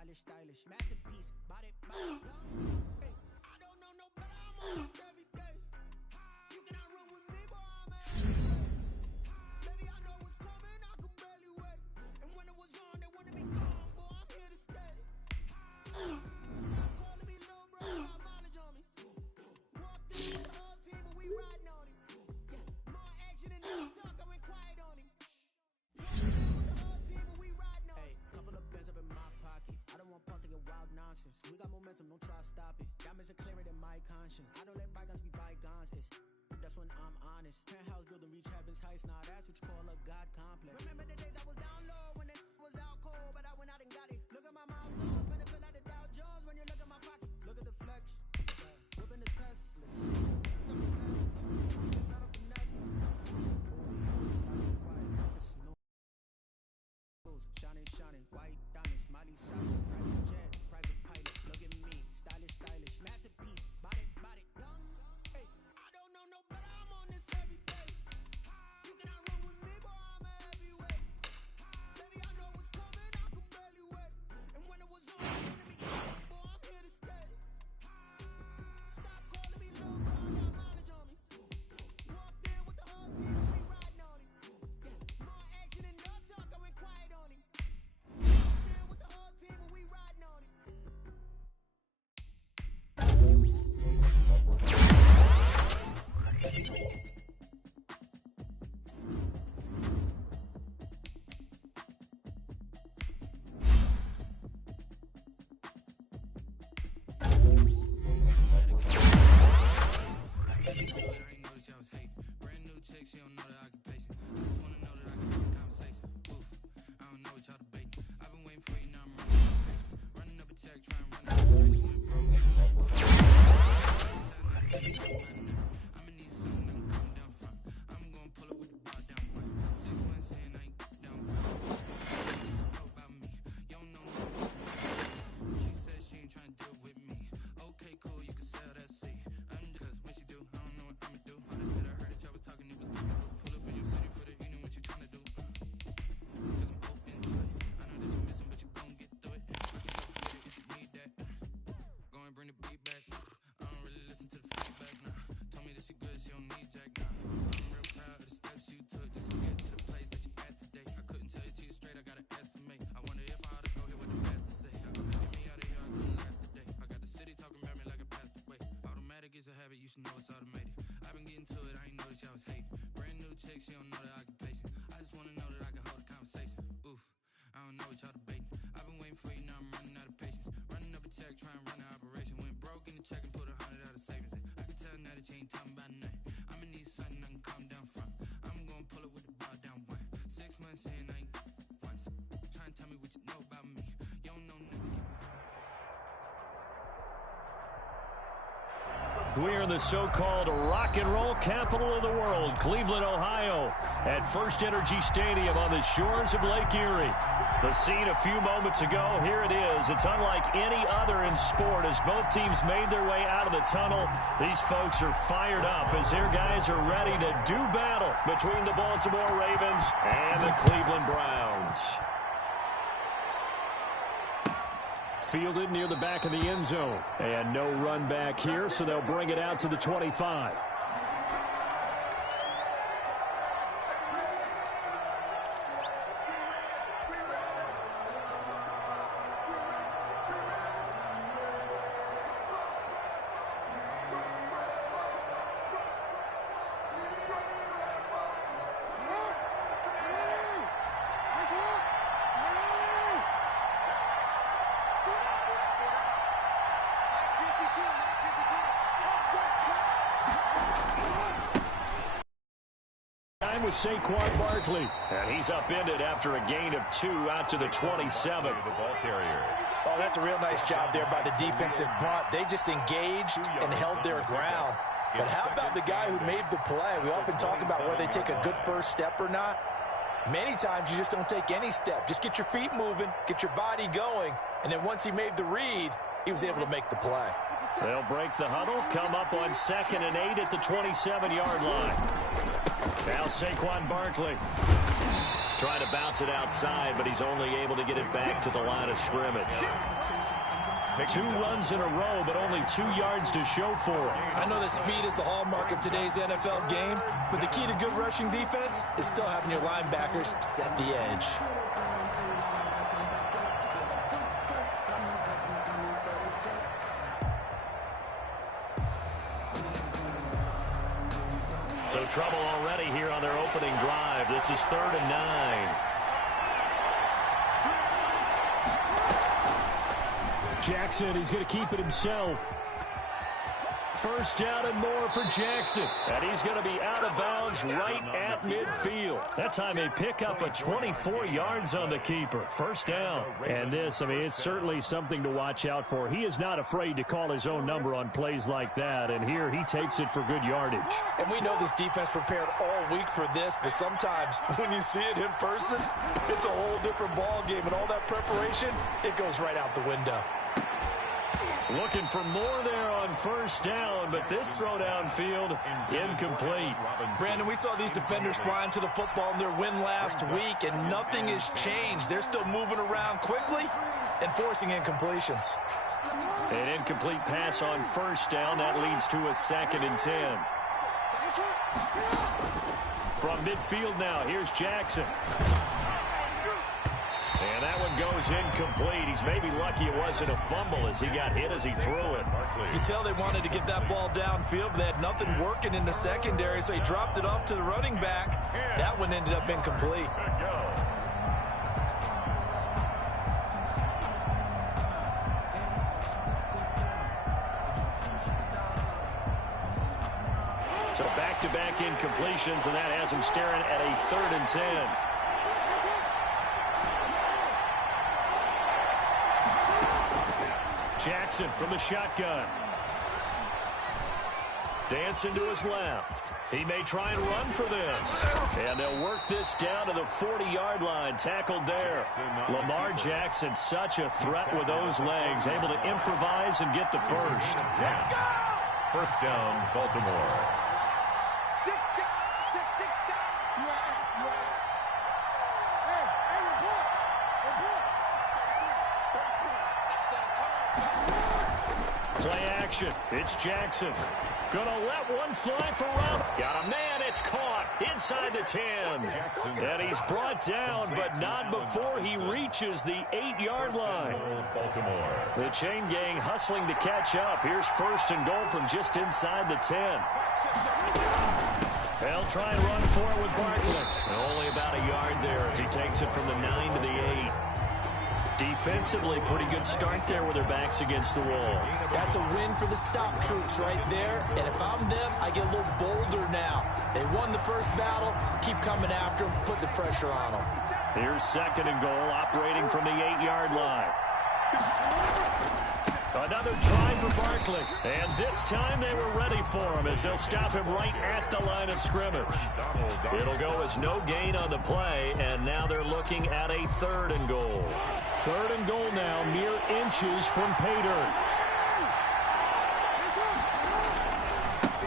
stylish, stylish, masterpiece, body, body. Hey, I don't know no better, I'm on this every day. You cannot run with me, boy, I'm everywhere. Baby, I know what's coming, I could barely wait. And when it was on, they wanted me gone, boy, I'm here to stay. Stop calling me little bro, got mileage on me. Walked in with the whole team, and we riding on it. Yeah, more action and no talk, I went quiet on him. We got momentum, don't try to stop it. Diamonds are clearer than my conscience. I don't let bygones be bygones. That's when I'm honest. Penthouse building, reach heaven's heights. Now that's what you call a God complex. Remember the days I was down low when it was out cold, but I went out and got it. Look at my milestones, better feel like the Dow Jones when you look at my pocket. Look at the flex, whipping the Teslas. Son of finesse. Shining, shining, white diamonds, Miley Cyrus, private jet, private pilot. Look at me, stylish, stylish, masterpiece, body, body. Hey, I don't know no better, I'm on this every day. You cannot run with me, boy, I'm heavyweight. Baby, I know what's coming, I could barely wait. And when it was on, you wanted me gone, boy, I'm here to stay. Stop calling me little bro, I got mileage on me. Walked in with the whole team, and we riding on it. Yeah, more action and no talk, I went quiet on him. With the whole team and we riding on it. Know it's automated. I've been getting to it, I ain't noticed y'all was hating. Brand new chick, she don't know the occupation. I just wanna know that I can hold a conversation. Oof, I don't know what y'all debating. I've been waiting for you, now I'm running out of patience. Running up a check, trying to run an operation. Went broke in the check and put 100 out of savings in. I can tell now that you ain't talking about nothing. I'ma need something I can calm down from. I'm gonna pull it with the bar down one. 6 months in, I ain't once. Trying to tell me what you know about me. You don't know nothing. We're in the so-called rock and roll capital of the world, Cleveland, Ohio, at First Energy Stadium on the shores of Lake Erie. The scene a few moments ago, here it is. It's unlike any other in sport as both teams made their way out of the tunnel. These folks are fired up as their guys are ready to do battle between the Baltimore Ravens and the Cleveland Browns. Fielded near the back of the end zone. And no run back here, so they'll bring it out to the 25. With Saquon Barkley, and he's upended after a gain of 2 out to the 27. The ball carrier. Oh, that's a real nice job there by the defensive front. They just engaged and held their ground. But how about the guy who made the play? We often talk about whether they take a good first step or not. Many times you just don't take any step. Just get your feet moving, get your body going, and then once he made the read, he was able to make the play. They'll break the huddle, come up on 2nd and 8 at the 27-yard line. Now Saquon Barkley. Trying to bounce it outside, but he's only able to get it back to the line of scrimmage. 2 runs in a row, but only 2 yards to show for him. I know that speed is the hallmark of today's NFL game, but the key to good rushing defense is still having your linebackers set the edge. So trouble already here on their opening drive. This is 3rd and 9. Jackson, he's going to keep it himself. 1st down and more for Jackson. And he's going to be out of bounds right at midfield. That time they pick up a 24 yards on the keeper. 1st down. And this, I mean, it's certainly something to watch out for. He is not afraid to call his own number on plays like that. And here he takes it for good yardage. And we know this defense prepared all week for this, but sometimes when you see it in person, it's a whole different ball game. And all that preparation, it goes right out the window. Looking for more there on 1st down, but this throw downfield incomplete. Brandon, we saw these defenders flying to the football in their win last week, and nothing has changed. They're still moving around quickly and forcing incompletions. An incomplete pass on 1st down. That leads to a 2nd and 10. From midfield now, here's Jackson. And that one goes incomplete. He's maybe lucky it wasn't a fumble as he got hit as he threw it. You can tell they wanted to get that ball downfield, but they had nothing working in the secondary, so he dropped it off to the running back. That one ended up incomplete. So back-to-back incompletions, and that has him staring at a 3rd and 10. Jackson from the shotgun. Dancing to his left. He may try and run for this. And they'll work this down to the 40-yard line. Tackled there. Lamar Jackson, such a threat with those legs. Able to improvise and get the 1st. 1st down, Baltimore. Play action. It's Jackson. Gonna let one fly for round. Got a man. It's caught inside the 10. And he's brought down, but not before he reaches the 8-yard line. The chain gang hustling to catch up. Here's 1st and goal from just inside the 10. They'll try and run for it with Barkley. Only about a yard there as he takes it from the 9 to the 8. Defensively, pretty good start there with their backs against the wall. That's a win for the stop troops right there. And if I'm them, I get a little bolder now. They won the 1st battle. Keep coming after them. Put the pressure on them. Here's 2nd and goal, operating from the 8-yard line. Another try for Barkley. And this time they were ready for him as they'll stop him right at the line of scrimmage. It'll go as no gain on the play, and now they're looking at a 3rd and goal. 3rd and goal now, mere inches from pay dirt.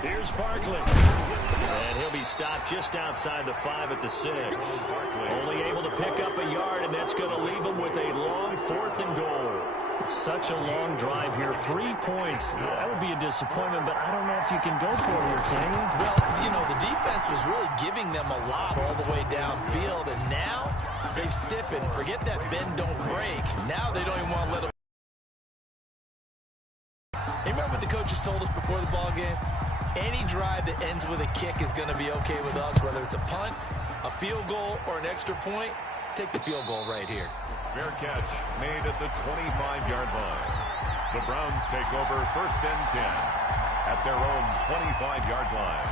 Here's Barkley. And he'll be stopped just outside the 5 at the 6. Only able to pick up a yard, and that's going to leave him with a long 4th and goal. Such a long drive here. 3 points. That would be a disappointment, but I don't know if you can go for it here, can you? Well, you know, the defense was really giving them a lot all the way downfield, and now they've stiffened. Forget that bend, don't break. Now they don't even want to let them. Hey, remember what the coaches told us before the ball game? Any drive that ends with a kick is going to be okay with us, whether it's a punt, a field goal, or an extra point. Take the field goal right here. Fair catch made at the 25-yard line. The Browns take over 1st and 10 at their own 25-yard line.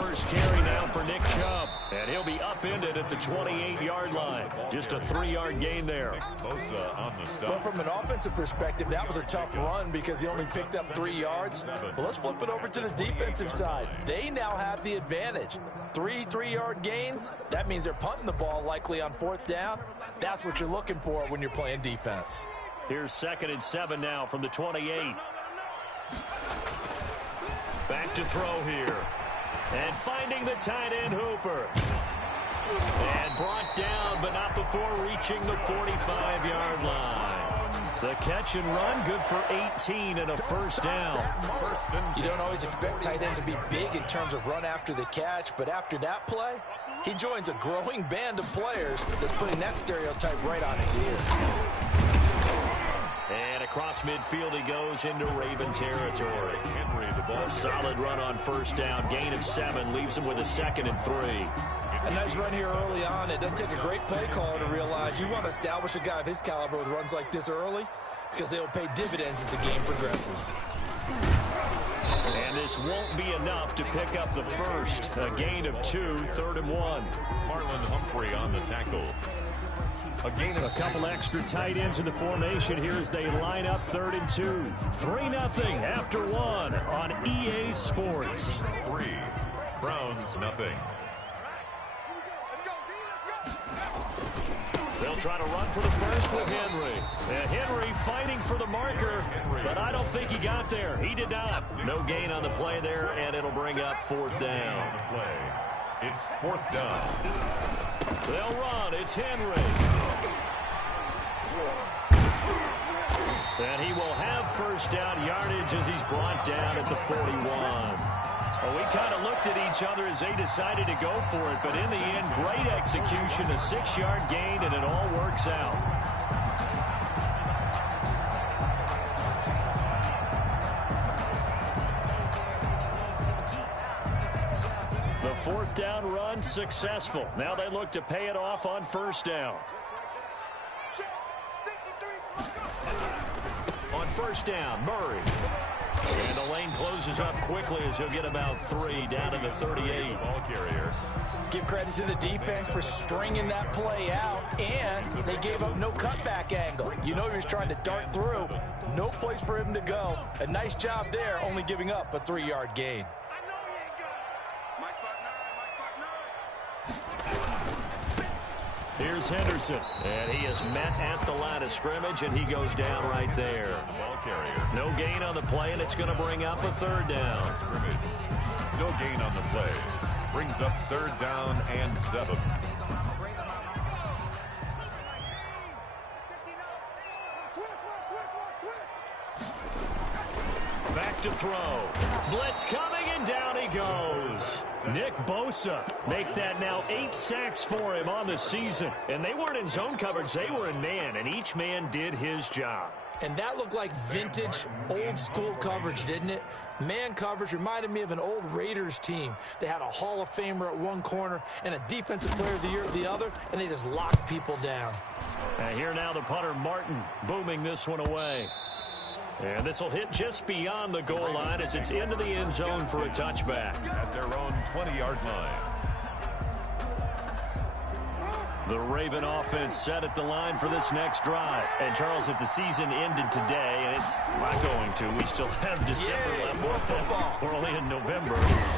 first carry now for Nick Chubb. And he'll be upended at the 28-yard line. Just a 3-yard gain there. Bosa on the stop. Well, from an offensive perspective, that was a tough run because he only picked up 3 yards. Well, let's flip it over to the defensive side. They now have the advantage. 3-3-yard gains, that means they're punting the ball likely on 4th down. That's what you're looking for when you're playing defense. Here's 2nd and 7 now from the 28. Back to throw here. And finding the tight end Hooper. And brought down, but not before reaching the 45-yard line. The catch and run, good for 18 and a first down. You don't always expect tight ends to be big in terms of run after the catch, but after that play, he joins a growing band of players that's putting that stereotype right on its ear. And across midfield he goes into Raven territory. Henry, the ball. Solid run on first down. Gain of 7 leaves him with a 2nd and 3. A nice run here early on. It doesn't take a great play caller to realize you want to establish a guy of his caliber with runs like this early because they'll pay dividends as the game progresses. And this won't be enough to pick up the first. A gain of 2, 3rd and 1. Marlon Humphrey on the tackle. A couple extra tight ends in the formation here as they line up 3rd and 2. 3-0 after 1 on EA Sports. 3. Browns nothing. They'll try to run for the first with Henry. And Henry fighting for the marker, but I don't think he got there. He did not. No gain on the play there, and it'll bring up 4th down. It's 4th down. They'll run. It's Henry. And he will have first down yardage as he's brought down at the 41. Well, we kind of looked at each other as they decided to go for it, but in the end, great execution, a 6-yard gain, and it all works out. The 4th down run successful. Now they look to pay it off on first down. On first down, Murray. And the lane closes up quickly as he'll get about 3 down to the 38. Ball carrier. Give credit to the defense for stringing that play out, and they gave up no cutback angle. You know he was trying to dart through. No place for him to go. A nice job there, only giving up a 3-yard gain. Here's Henderson, and he is met at the line of scrimmage, and he goes down right there. Ball carrier. No gain on the play, and it's going to bring up a 3rd down. No gain on the play. Brings up 3rd down and 7. Back to throw. Blitz coming, and down he goes. Nick Bosa make that now 8 sacks for him on the season. And they weren't in zone coverage, they were in man, and each man did his job. And that looked like vintage, old-school coverage, didn't it? Man coverage reminded me of an old Raiders team. They had a Hall of Famer at one corner and a Defensive Player of the Year at the other, and they just locked people down. And here now the punter, Martin, booming this one away. And this will hit just beyond the goal line as it's into the end zone for a touchback. At their own 20-yard line. The Raven offense set at the line for this next drive. And, Charles, if the season ended today, and it's not going to, we still have December left. More football. We're only in November.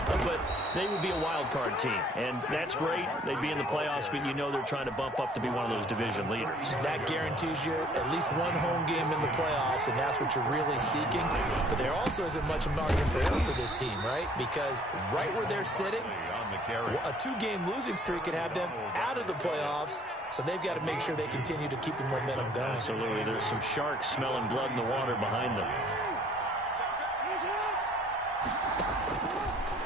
But they would be a wild card team. And that's great. They'd be in the playoffs, but you know they're trying to bump up to be one of those division leaders. That guarantees you at least one home game in the playoffs, and that's what you're really seeking. But there also isn't much margin for error for this team, right? Because right where they're sitting, a 2-game losing streak could have them out of the playoffs, so they've got to make sure they continue to keep the momentum going. Absolutely. There's some sharks smelling blood in the water behind them.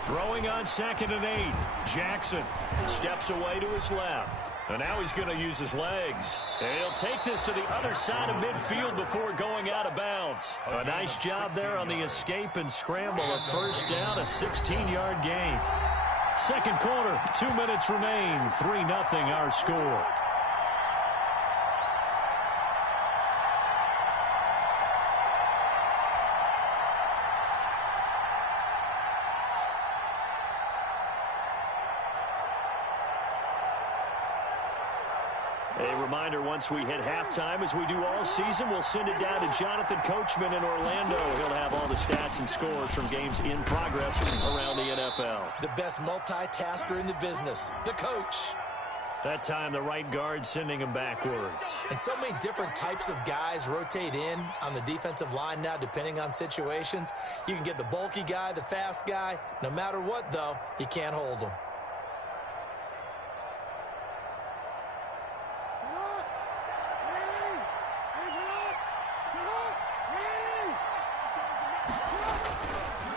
Throwing on 2nd and 8. Jackson steps away to his left. And now he's going to use his legs. And he'll take this to the other side of midfield before going out of bounds. A nice job there on the escape and scramble. A first down, a 16-yard gain. Second quarter, 2 minutes remain. 3-0 our score. A reminder, once we hit halftime, as we do all season, we'll send it down to Jonathan Coachman in Orlando. He'll have all the stats and scores from games in progress around the NFL. The best multitasker in the business, the coach. That time, the right guard sending him backwards. And so many different types of guys rotate in on the defensive line now, depending on situations. You can get the bulky guy, the fast guy. No matter what, though, you can't hold them.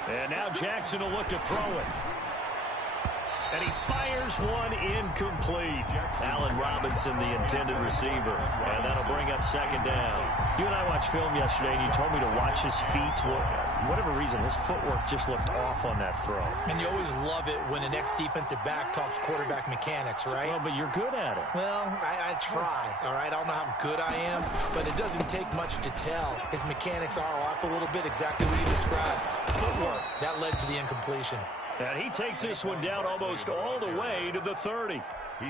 And now Jackson will look to throw it. And he fires one incomplete. Allen Robinson, the intended receiver. And that'll bring up second down. You and I watched film yesterday, and you told me to watch his feet. For whatever reason, his footwork just looked off on that throw. And you always love it when an ex-defensive back talks quarterback mechanics, right? Well, but you're good at it. Well, I try, all right? I don't know how good I am, but it doesn't take much to tell. His mechanics are off a little bit, exactly what you described. Footwork, that led to the incompletion. And he takes this one down almost all the way to the 30.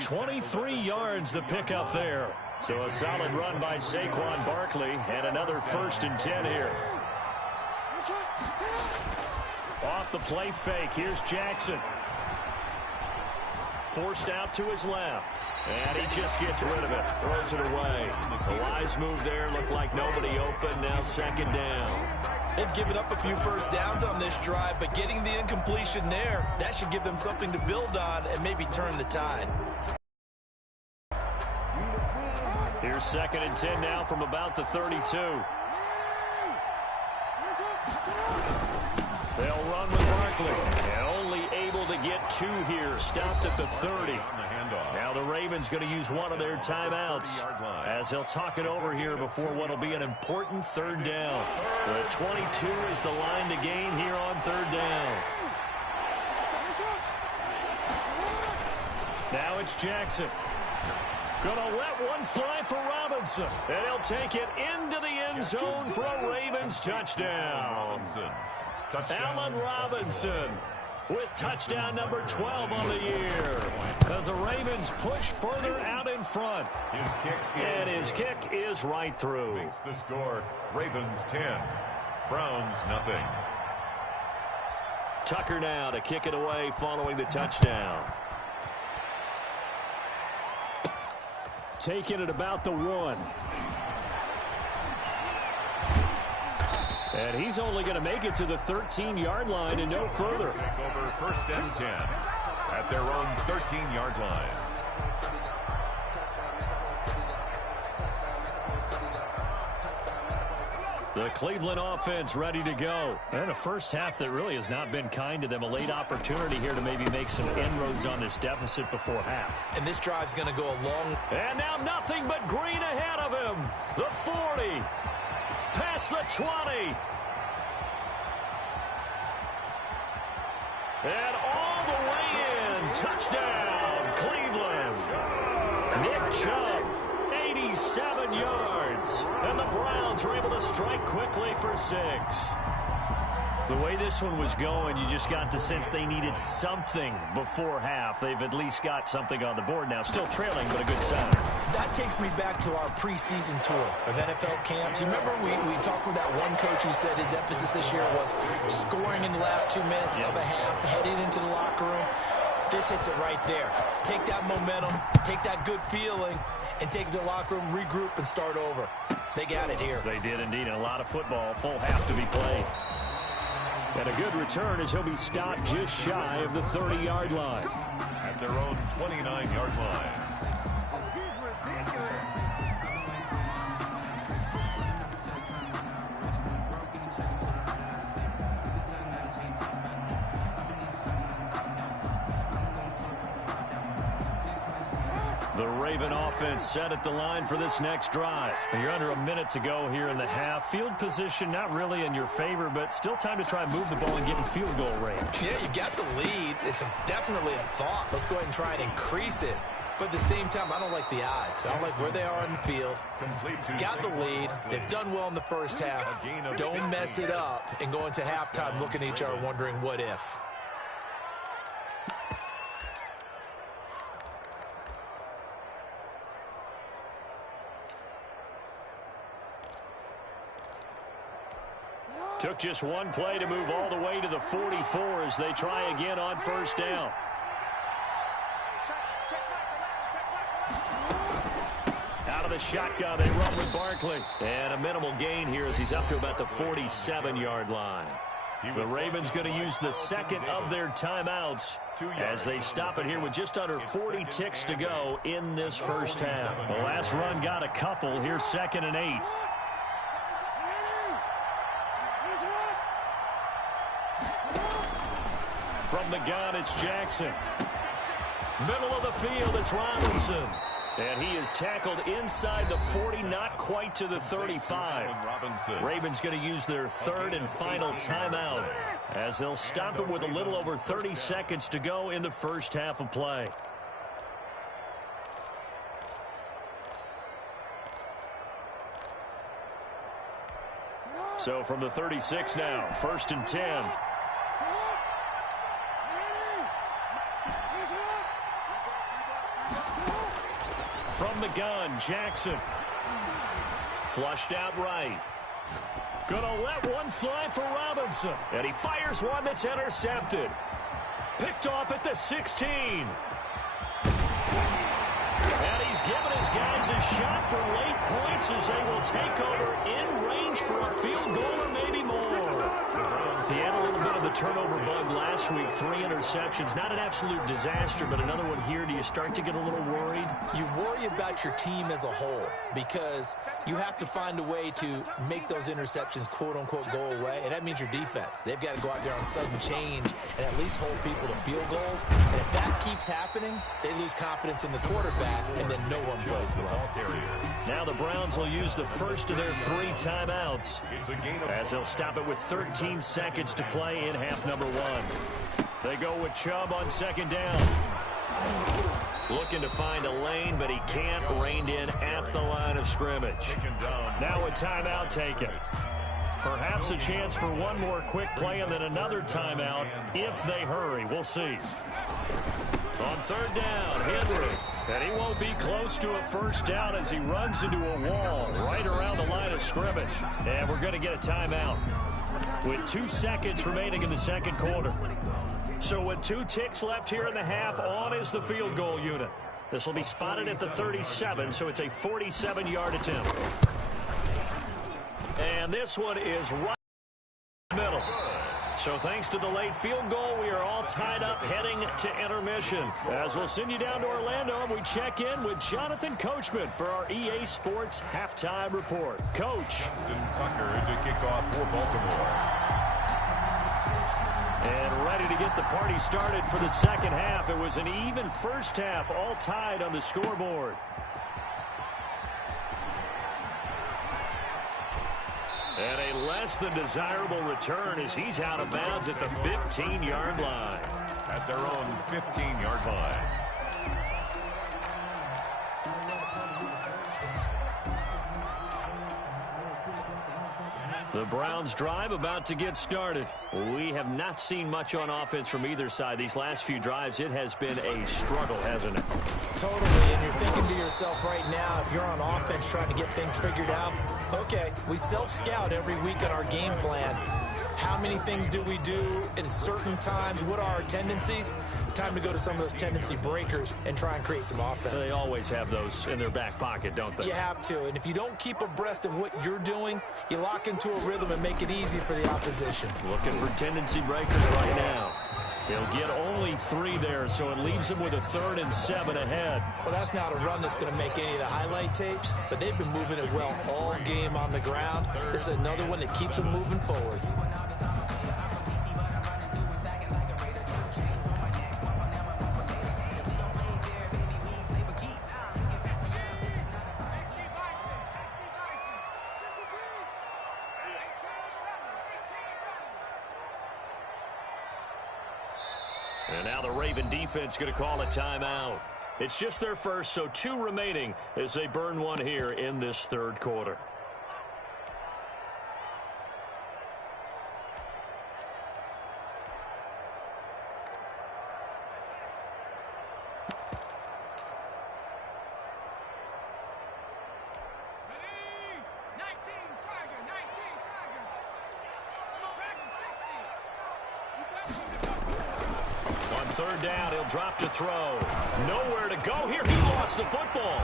23 yards the pickup there. So a solid run by Saquon Barkley, and another 1st and 10 here. Off the play fake, here's Jackson. Forced out to his left. And he just gets rid of it, throws it away. A wise move there, looked like nobody open, now second down. They've given up a few first downs on this drive, but getting the incompletion there, that should give them something to build on and maybe turn the tide. Here's 2nd and 10 now from about the 32. They'll run with Barkley. And only able to get 2 here. Stopped at the 30. Now the Ravens going to use one of their timeouts as they'll talk it over here before what will be an important 3rd down. The 22 is the line to gain here on 3rd down. Now it's Jackson. Gonna let one fly for Robinson. And he'll take it into the end zone for a Ravens touchdown. Allen Robinson with touchdown number 12 on the year. As the Ravens push further out in front. His kick is right through. Makes the score Ravens 10, Browns nothing. Tucker now to kick it away following the touchdown. Taking it about the 1. And he's only going to make it to the 13-yard line and no further. Take over 1st and 10 at their own 13-yard line. The Cleveland offense ready to go. And a first half that really has not been kind to them. A late opportunity here to maybe make some inroads on this deficit before half. And this drive's going to go a long... And now nothing but green ahead of him. The 40. Past the 20. And all the way in. Touchdown, Cleveland. Nick Chubb, 87 yards. And the Browns are able to strike quickly for 6. The way this one was going, you just got the sense they needed something before half. They've at least got something on the board now. Still trailing, but a good sign. That takes me back to our preseason tour of NFL camps. You remember we talked with that one coach who said his emphasis this year was scoring in the last 2 minutes of a half, heading into the locker room. This hits it right there. Take that momentum, take that good feeling, and take it to the locker room, regroup, and start over. They got it here. They did indeed, and a lot of football, full half to be played. And a good return as he'll be stopped just shy of the 30-yard line. At their own 29-yard line. The Raven offense set at the line for this next drive. And you're under a minute to go here in the half. Field position not really in your favor, but still time to try and move the ball and get in field goal range. Yeah, you got the lead. It's definitely a thought. Let's go ahead and try and increase it. But at the same time, I don't like the odds. I don't like where they are on the field. Got the lead. They've done well in the first half. Don't mess it up and go into halftime looking at each other wondering what if. Took just one play to move all the way to the 44 as they try again on first down. Out of the shotgun, they run with Barkley. And a minimal gain here as he's up to about the 47-yard line. The Ravens going to use the second of their timeouts as they stop it here with just under 40 ticks to go in this first half. The last run got a couple. Here's 2nd and 8. From the gun, it's Jackson. Middle of the field, it's Robinson. And he is tackled inside the 40, not quite to the 35. Ravens going to use their third and final timeout as they'll stop it with a little over 30 seconds to go in the first half of play. So from the 36 now, 1st and 10. From the gun, Jackson. Flushed out right. Gonna let one fly for Robinson. And he fires one that's intercepted. Picked off at the 16. And he's given his guys a shot for late points as they will take over in range for a field goal or maybe more. He had a little bit of the turnover bug last week. 3 interceptions. Not an absolute disaster, but another one here. Do you start to get a little worried? You worry about your team as a whole because you have to find a way to make those interceptions, quote-unquote, go away, and that means your defense. They've got to go out there on sudden change and at least hold people to field goals. And if that keeps happening, they lose confidence in the quarterback, and then no one plays well. Now the Browns will use the first of their 3 timeouts as they'll stop it with 13 seconds to play in half number 1. They go with Chubb on 2nd down. Looking to find a lane, but he can't. Reined in at the line of scrimmage. Now a timeout taken. Perhaps a chance for one more quick play and then another timeout if they hurry. We'll see. On 3rd down, Henry. And he won't be close to a first down as he runs into a wall right around the line of scrimmage. And we're going to get a timeout with 2 seconds remaining in the second quarter. So with 2 ticks left here in the half, on is the field goal unit. This will be spotted at the 37, so it's a 47-yard attempt. And this one is right in the middle. So thanks to the late field goal, we are all tied up heading to intermission. As we'll send you down to Orlando, and we check in with Jonathan Coachman for our EA Sports Halftime Report. Coach. Justin Tucker to kick off for Baltimore. And ready to get the party started for the second half. It was an even first half, all tied on the scoreboard. And a less than desirable return as he's out of bounds at the 15-yard line. At their own 15-yard line. The Browns drive about to get started. We have not seen much on offense from either side. These last few drives, it has been a struggle, hasn't it? Totally, and you're thinking to yourself right now, if you're on offense trying to get things figured out, okay, we self-scout every week on our game plan. How many things do we do at certain times? What are our tendencies? Time to go to some of those tendency breakers and try and create some offense. They always have those in their back pocket, don't they? You have to, and if you don't keep abreast of what you're doing, you lock into a rhythm and make it easy for the opposition. Looking for tendency breakers right now. He'll get only 3 there, so it leaves him with a 3rd and 7 ahead. Well, that's not a run that's going to make any of the highlight tapes, but they've been moving it well all game on the ground. This is another one that keeps them moving forward. And now the Raven defense going to call a timeout. It's just their first, so 2 remaining as they burn one here in this 3rd quarter. third down. He'll drop to throw. Nowhere to go here. He lost the football.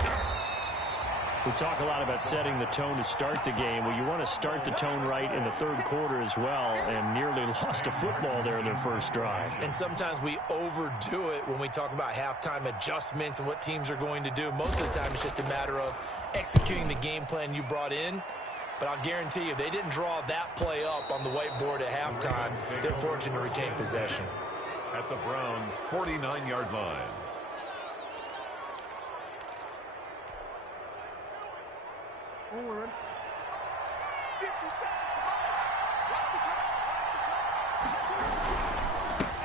We talk a lot about setting the tone to start the game. Well, you want to start the tone right in the third quarter as well, and nearly lost a football there in their first drive. And sometimes we overdo it when we talk about halftime adjustments and what teams are going to do. Most of the time, it's just a matter of executing the game plan you brought in. But I'll guarantee you, they didn't draw that play up on the whiteboard at halftime. They're fortunate to retain possession. At the Browns' 49-yard line.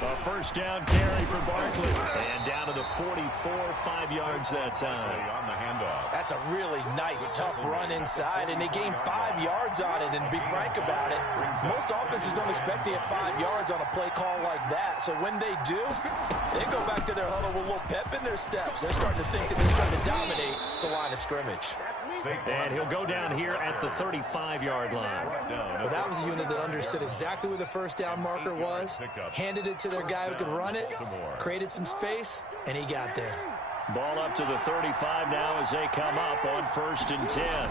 A first down carry for Barkley. And down to the 44, 5 yards that time. On the handoff. That's a really nice, tough run inside, and they gained 5 yards on it. And to be frank about it, most offenses don't expect to get 5 yards on a play call like that. So when they do, they go back to their huddle with a little pep in their steps. They're starting to think that they're trying to dominate the line of scrimmage. And he'll go down here at the 35-yard line. Well, that was a unit that understood exactly where the first down marker was, handed it to their guy who could run it, created some space, and he got there. Ball up to the 35 now as they come up on 1st and 10.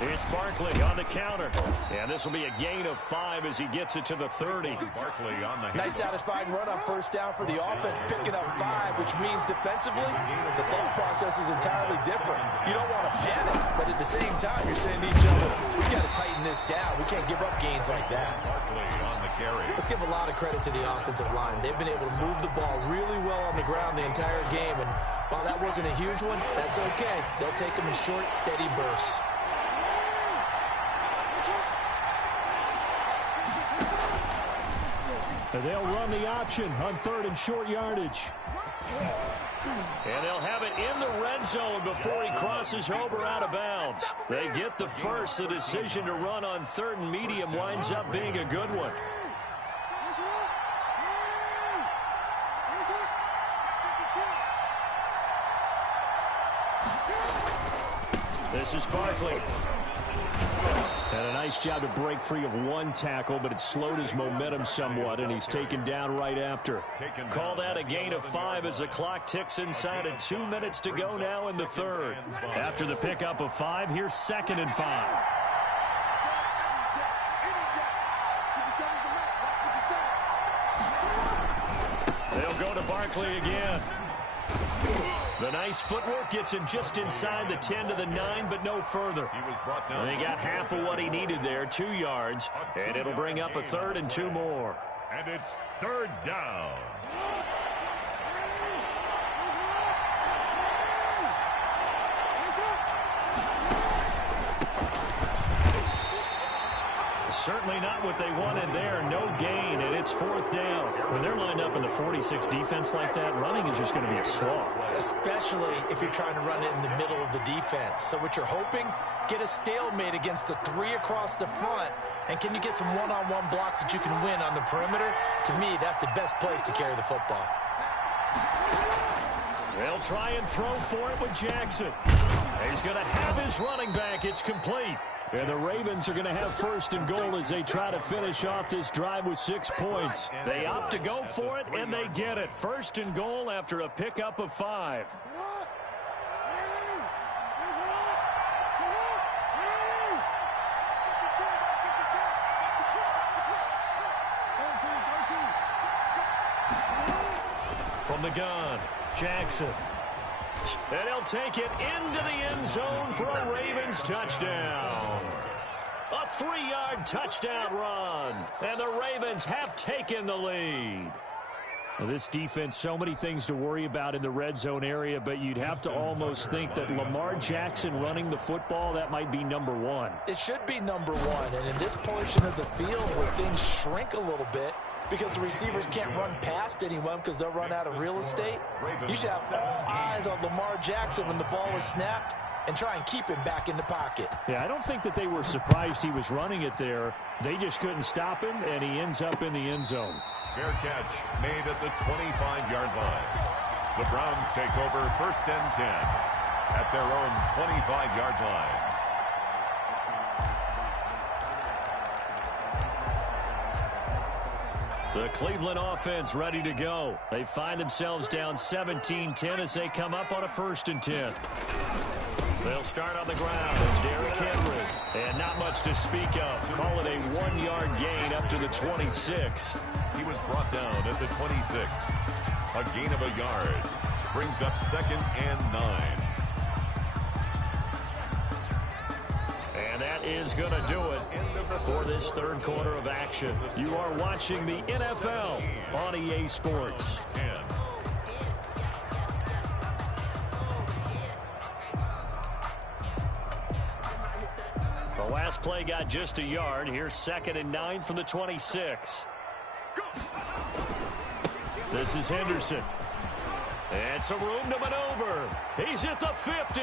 It's Barkley on the counter. And this will be a gain of 5 as he gets it to the 30. Barkley on the nice satisfying run on first down for the offense, picking up 5, which means defensively, the thought process is entirely different. You don't want to panic, but at the same time, you're saying to each other, we got to tighten this down. We can't give up gains like that. Barkley on the carry. Let's give a lot of credit to the offensive line. They've been able to move the ball really well on the ground the entire game, and while that wasn't a huge one, that's okay. They'll take them in short, steady bursts. And they'll run the option on 3rd and short yardage. And they'll have it in the red zone before he crosses over out of bounds. They get the first. The decision to run on 3rd and medium winds up being a good one. This is Barkley. And a nice job to break free of one tackle, but it slowed his momentum somewhat, and he's taken down right after. Call that a gain of 5 as the clock ticks inside of 2 minutes to go now in the third. After the pickup of 5, here's 2nd and 5. They'll go to Barkley again. The nice footwork gets him just inside the 10 to the 9, but no further. And they got half of what he needed there, 2 yards, and it'll bring up a 3rd and 2 more. And it's 3rd down. Certainly not what they wanted there. No gain, and it's 4th down. When they're lined up in the 46 defense like that, running is just going to be a slog. Especially if you're trying to run it in the middle of the defense. So what you're hoping, get a stalemate against the 3 across the front. And can you get some one-on-one blocks that you can win on the perimeter? To me, that's the best place to carry the football. They'll try and throw for it with Jackson. He's going to have his running back. It's complete. And the Ravens are going to have 1st and goal as they try to finish off this drive with 6 points. They opt to go for it, and they get it. 1st and goal after a pickup of 5. From the gun, Jackson. And he'll take it into the end zone for a Ravens touchdown. A 3-yard touchdown run. And the Ravens have taken the lead. Well, this defense, so many things to worry about in the red zone area, but you'd have to almost think that Lamar Jackson running the football, that might be number 1. It should be number 1. And in this portion of the field where things shrink a little bit, because the receivers can't run past anyone because they'll run out of real estate, you should have all eyes on Lamar Jackson when the ball is snapped and try and keep him back in the pocket. Yeah, I don't think that they were surprised he was running it there. They just couldn't stop him, and he ends up in the end zone. Fair catch made at the 25-yard line. The Browns take over 1st and 10 at their own 25-yard line. The Cleveland offense ready to go. They find themselves down 17-10 as they come up on a 1st and 10. They'll start on the ground. It's Derrick Henry. And not much to speak of. Call it a 1-yard gain up to the 26. He was brought down at the 26. A gain of a yard. Brings up 2nd and 9. And that is going to do it for this 3rd quarter of action. You are watching the NFL on EA Sports. 10. The last play got just a yard. Here's 2nd and 9 from the 26. This is Henderson. And some room to maneuver. He's at the 50.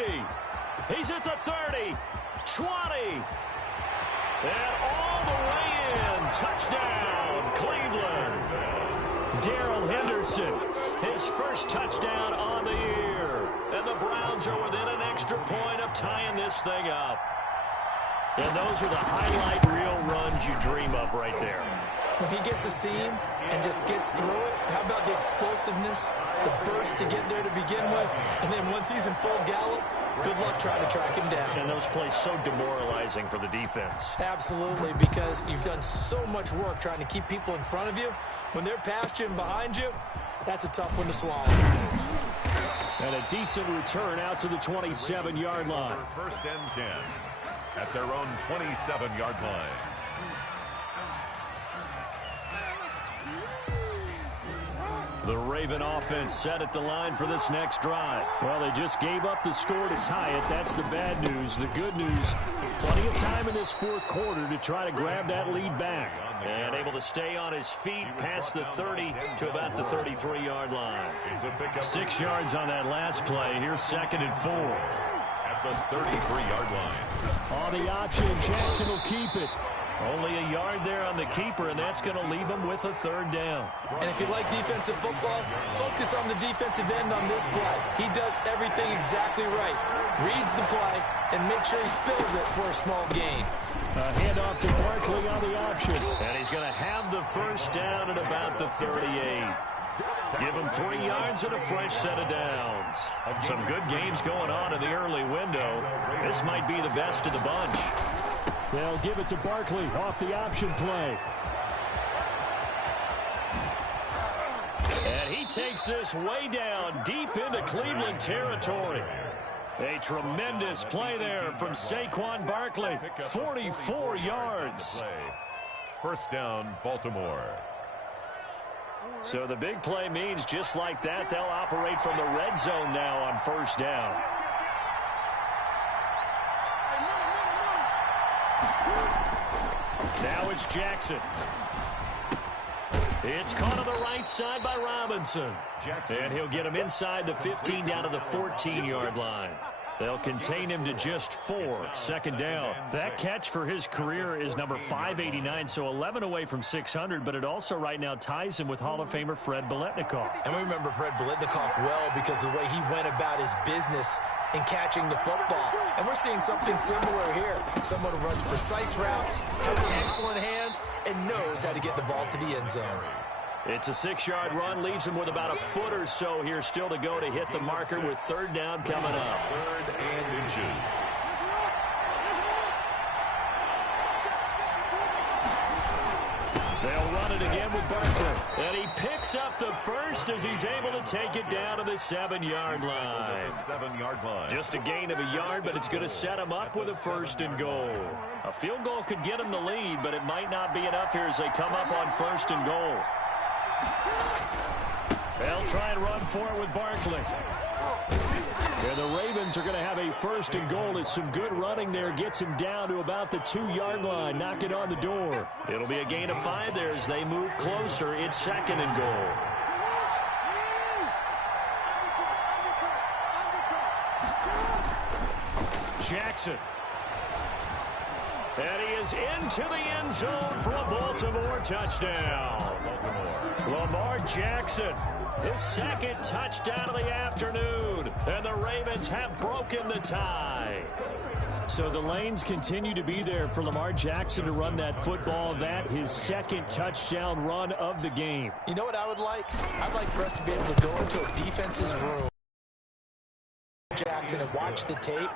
He's at the 30. 20. And all the way in. Touchdown, Cleveland. Darrell Henderson, his first touchdown on the year. And the Browns are within an extra point of tying this thing up. And those are the highlight reel runs you dream of right there. When he gets a seam and just gets through it, how about the explosiveness, the burst to get there to begin with, and then once he's in full gallop, good luck trying to track him down. And those plays so demoralizing for the defense. Absolutely, because you've done so much work trying to keep people in front of you. When they're past you and behind you, that's a tough one to swallow. And a decent return out to the 27-yard line. 1st and 10 at their own 27-yard line. The Raven offense set at the line for this next drive. Well, they just gave up the score to tie it. That's the bad news. The good news, plenty of time in this 4th quarter to try to grab that lead back. And able to stay on his feet past the 30 to about the 33-yard line. 6 yards on that last play. Here's 2nd and 4. At the 33-yard line. On the option, Jackson will keep it. Only a yard there on the keeper, and that's going to leave him with a 3rd down. And if you like defensive football, focus on the defensive end on this play. He does everything exactly right. Reads the play and makes sure he spills it for a small gain. A handoff to Barkley on the option. And he's going to have the 1st down at about the 38. Give him 3 yards and a fresh set of downs. Some good games going on in the early window. This might be the best of the bunch. They'll give it to Barkley off the option play. And he takes this way down deep into Cleveland territory. A tremendous play there from Saquon Barkley. 44 yards. 1st down, Baltimore. So the big play means just like that, they'll operate from the red zone now on 1st down. Now it's Jackson. It's caught on the right side by Robinson. And he'll get him inside the 15 down to the 14-yard line. They'll contain him to just 4. 2nd down. That catch for his career is number 589, so 11 away from 600, but it also right now ties him with Hall of Famer Fred Biletnikoff. And we remember Fred Biletnikoff well because of the way he went about his business in catching the football. And we're seeing something similar here. Someone who runs precise routes, has excellent hands, and knows how to get the ball to the end zone. It's a 6-yard run, leaves him with about a foot or so here still to go to hit the marker with 3rd down coming up. 3rd and inches. They'll run it again with Barkley. And he picks up the 1st as he's able to take it down to the 7-yard line. 7-yard line. Just a gain of a yard, but it's going to set him up with a 1st and goal. A field goal could get him the lead, but it might not be enough here as they come up on 1st and goal. They'll try and run for it with Barkley. And the Ravens are going to have a 1st and goal as some good running there gets him down to about the 2-yard line, knocking on the door. It'll be a gain of 5 there as they move closer. It's 2nd and goal. Jackson. And he is into the end zone for a Baltimore touchdown. Lamar Jackson, his 2nd touchdown of the afternoon. And the Ravens have broken the tie. So the lanes continue to be there for Lamar Jackson to run that football. That his second touchdown run of the game. You know what I would like? I'd like for us to be able to go into a defense's room, Jackson, and watch the tape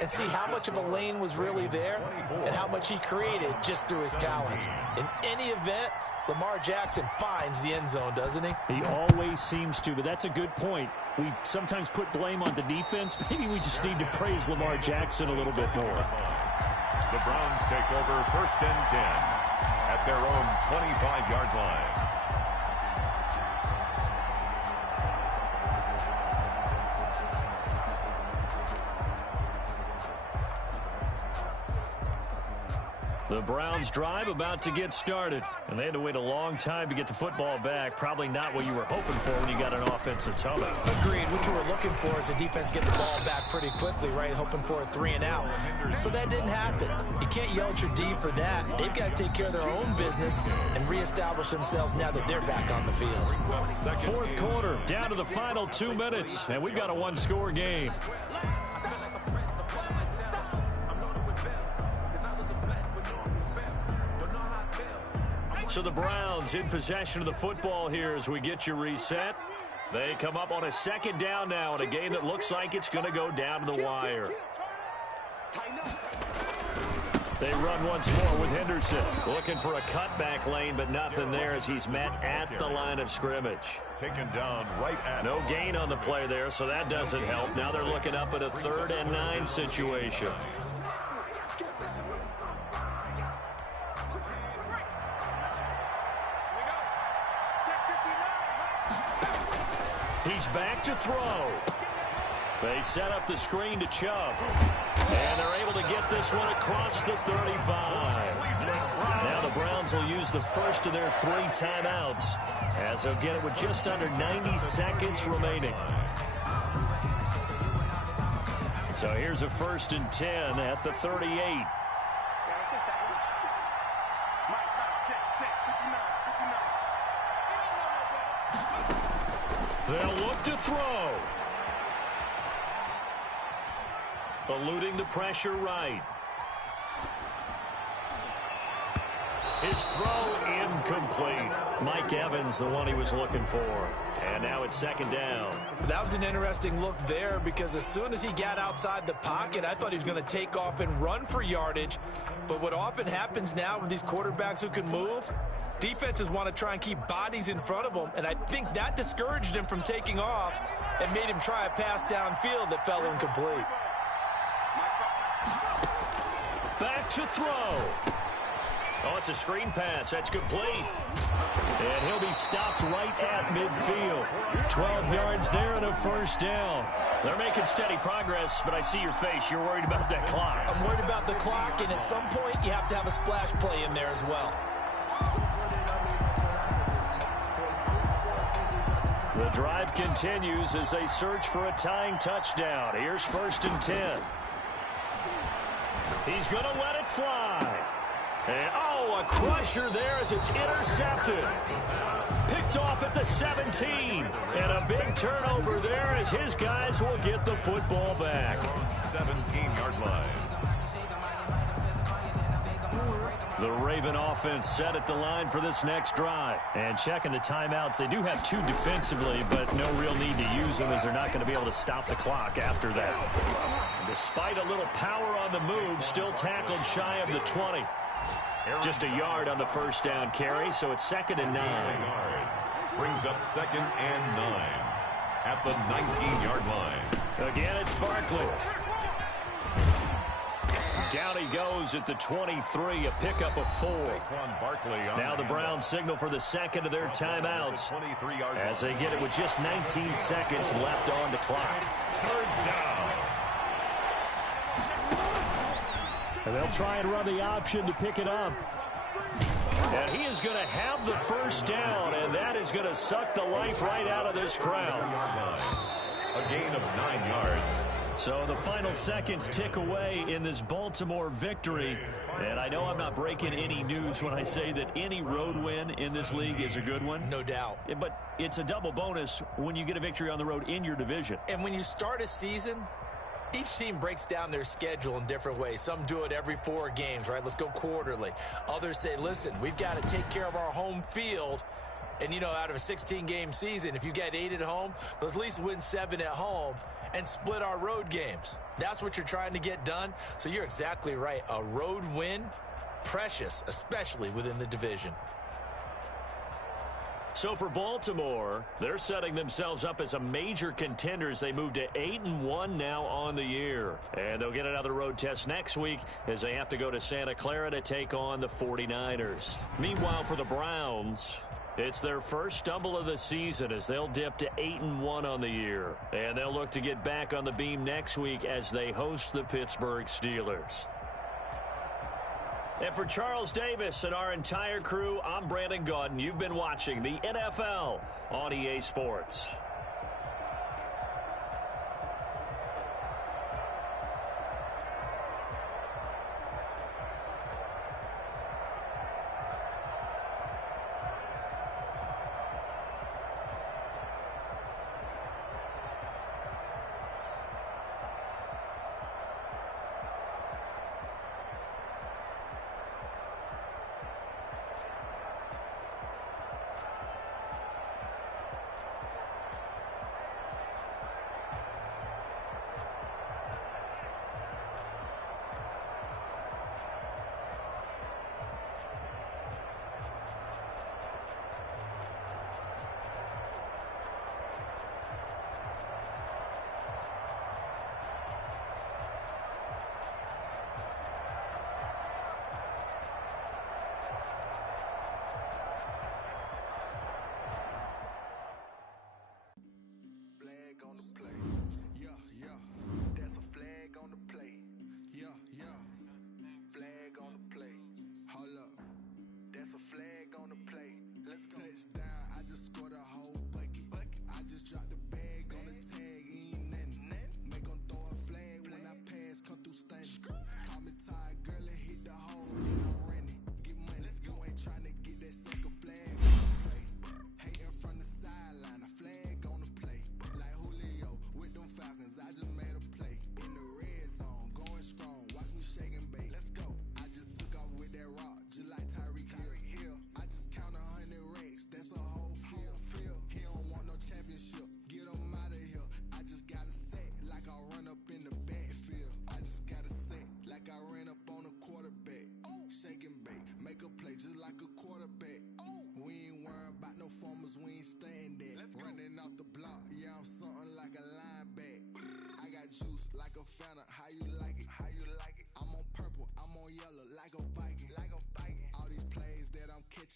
and see how much of a lane was really there and how much he created just through his talents. In any event, Lamar Jackson finds the end zone, doesn't he? He always seems to, but that's a good point. We sometimes put blame on the defense. Maybe we just need to praise Lamar Jackson a little bit more. The Browns take over 1st and 10 at their own 25-yard line. The Browns drive about to get started, and they had to wait a long time to get the football back. Probably not what you were hoping for when you got an offense that's humming. Agreed. What you were looking for is the defense get the ball back pretty quickly, right? Hoping for a 3 and out. So that didn't happen. You can't yell at your D for that. They've got to take care of their own business and reestablish themselves now that they're back on the field. Fourth quarter, down to the final 2 minutes, and we've got a one-score game. So the Browns in possession of the football here as we get you reset. They come up on a second down now in a game that looks like it's going to go down to the wire. They run once more with Henderson. Looking for a cutback lane, but nothing there as he's met at the line of scrimmage. Taken down right at. No gain on the play there, so that doesn't help. Now they're looking up at a 3rd and 9 situation. He's back to throw. They set up the screen to Chubb. And they're able to get this one across the 35. Now the Browns will use the first of their 3 timeouts as they'll get it with just under 90 seconds remaining. So here's a 1st and 10 at the 38. They'll look to throw. Eluding the pressure right. His throw incomplete. Mike Evans, the one he was looking for. And now it's 2nd down. That was an interesting look there because as soon as he got outside the pocket, I thought he was going to take off and run for yardage. But what often happens now with these quarterbacks who can move, defenses want to try and keep bodies in front of them, and I think that discouraged him from taking off and made him try a pass downfield that fell incomplete. Back to throw. Oh, it's a screen pass. That's complete. And he'll be stopped right at midfield. 12 yards there and a 1st down. They're making steady progress, but I see your face. You're worried about that clock. I'm worried about the clock, and at some point you have to have a splash play in there as well. The drive continues as they search for a tying touchdown. Here's 1st and 10. He's going to let it fly. And, oh, a crusher there as it's intercepted. Picked off at the 17. And a big turnover there as his guys will get the football back. 17-yard line. The Raven offense set at the line for this next drive. And checking the timeouts, they do have 2 defensively, but no real need to use them as they're not going to be able to stop the clock after that. Despite a little power on the move, still tackled shy of the 20. Just a yard on the 1st down carry, so it's 2nd and 9. Brings up 2nd and 9 at the 19-yard line. Again, it's Barkley. Down he goes at the 23, a pickup of 4. Now the Browns signal for the 2nd of their timeouts as they get it with just 19 seconds left on the clock. 3rd down. And they'll try and run the option to pick it up. And he is going to have the 1st down, and that is going to suck the life right out of this crowd. A gain of 9 yards. So the final seconds tick away in this Baltimore victory. And I know I'm not breaking any news when I say that any road win in this league is a good one. No doubt. But it's a double bonus when you get a victory on the road in your division. And when you start a season Each team breaks down their schedule in different ways. Some do it every 4 games, right? Let's go quarterly. Others say, listen, we've got to take care of our home field. And, you know, out of a 16-game season, if you get 8 at home, let's at least win 7 at home and split our road games. That's what you're trying to get done. So you're exactly right. A road win, precious, especially within the division. So for Baltimore, they're setting themselves up as a major contender as they move to 8-1 now on the year. And they'll get another road test next week as they have to go to Santa Clara to take on the 49ers. Meanwhile, for the Browns, it's their first stumble of the season as they'll dip to 8-1 on the year. And they'll look to get back on the beam next week as they host the Pittsburgh Steelers. And for Charles Davis and our entire crew, I'm Brandon Gaudin. You've been watching the NFL on EA Sports.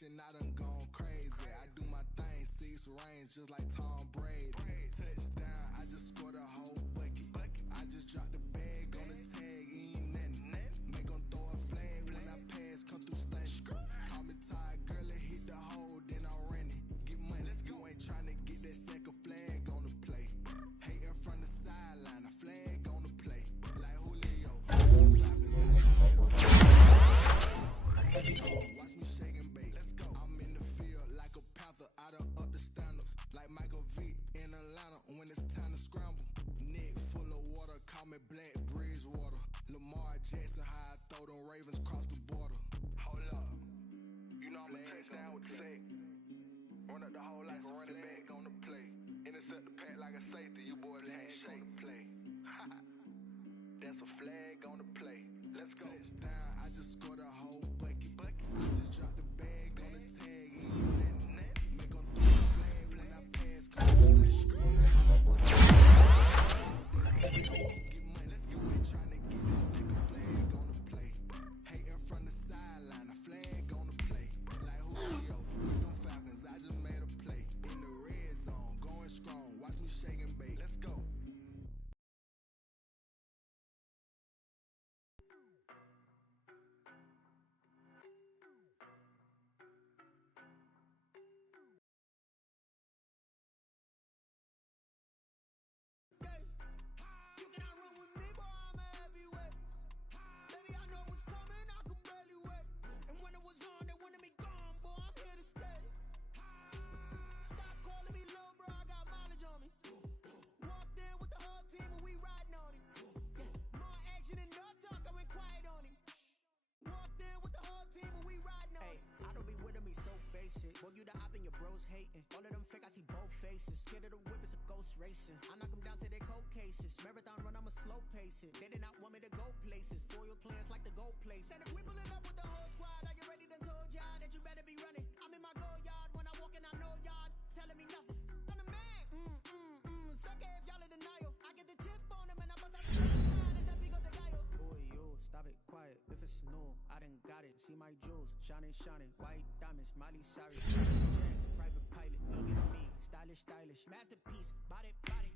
I done gone crazy. I do my thing, 6 range just like Tom Brady. Touchdown, I just scored a whole bucket. I just dropped the bag on the tag, ain't nothing. Make 'em throw a flag when I pass, come through stunning. Call me tired, girl, it hit the hole, then I ran it. Get money, you ain't trying to get that second flag on the play. Hating from the sideline, a flag on the play. Like Julio. Watch me shake and bake. I'm in the field like a panther. I done up the standards like Michael Vick in Atlanta when it's time to scramble. Neck full of water, call me Black Bridgewater. Lamar Jackson, how I throw them Ravens across the border. Hold up, you know I'm a touchdown with the sack. Run up the whole like a running back on the play. Intercept the pack like a safety. You boys ain't shake the play. That's a flag on the play. Let's go. Touchdown, I just scored a whole bucket. I just dropped the bag on the tag, ain't nothing. Make 'em throw a flag when I pass. Get money, you ain't tryna get that second flag on the play. Hating from the sideline, a flag on the play. Like Julio, with them Falcons, I just made a play. In the red zone, going strong. Watch me shake and bake. Let's go. complacent. They did not want me to go places. Foil plans like the gold place. And if we pulling up with the whole squad, are you ready? Done told y'all that you better be running. I'm in my go yard when I walk in, I know y'all telling me nothing. I'm the man. Suck it if y'all in denial. I get the chip on them and I bust out the big of the dial. Boy, yo, stop it, quiet. If it's no, I done got it. See my jewels, shining, shining. White diamonds, Miley Cyrus. Jet, private pilot, look at me. Stylish, stylish. Masterpiece, body, body.